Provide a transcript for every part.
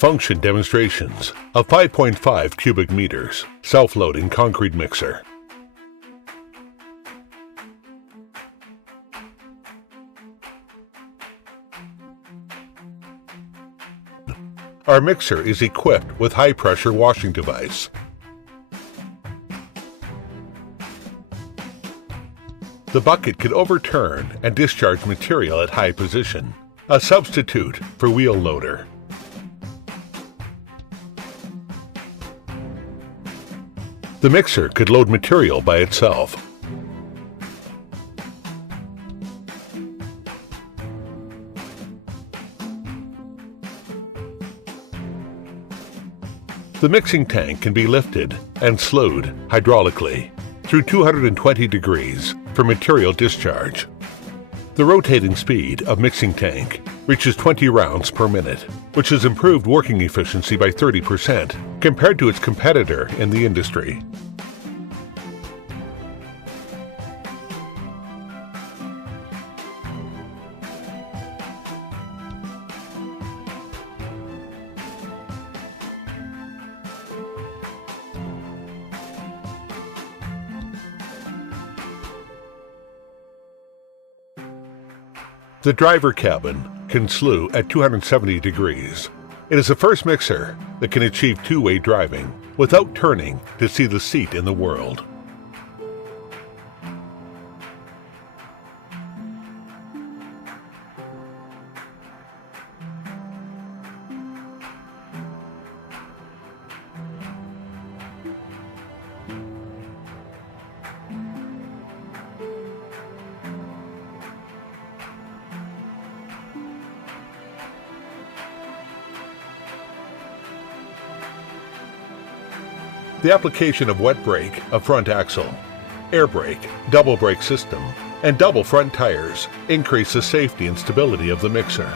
Function demonstrations of 5.5 cubic meters self-loading concrete mixer. Our mixer is equipped with high-pressure washing device. The bucket can overturn and discharge material at high position, a substitute for wheel loader. The mixer could load material by itself. The mixing tank can be lifted and slewed hydraulically through 220 degrees for material discharge. The rotating speed of mixing tank reaches 20 rounds per minute, which has improved working efficiency by 30% compared to its competitor in the industry. The driver cabin can slew at 270 degrees. It is the first mixer that can achieve two-way driving without turning to see the seat in the world. The application of wet brake of front axle, air brake, double brake system, and double front tires increase the safety and stability of the mixer.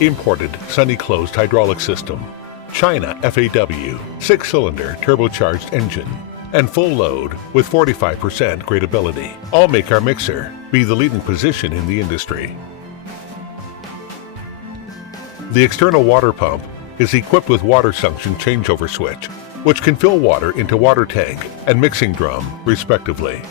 Imported semi-closed hydraulic system, China FAW, 6-cylinder turbocharged engine, and full load with 45% gradability all make our mixer be the leading position in the industry. The external water pump is equipped with water suction changeover switch, which can fill water into water tank and mixing drum, respectively.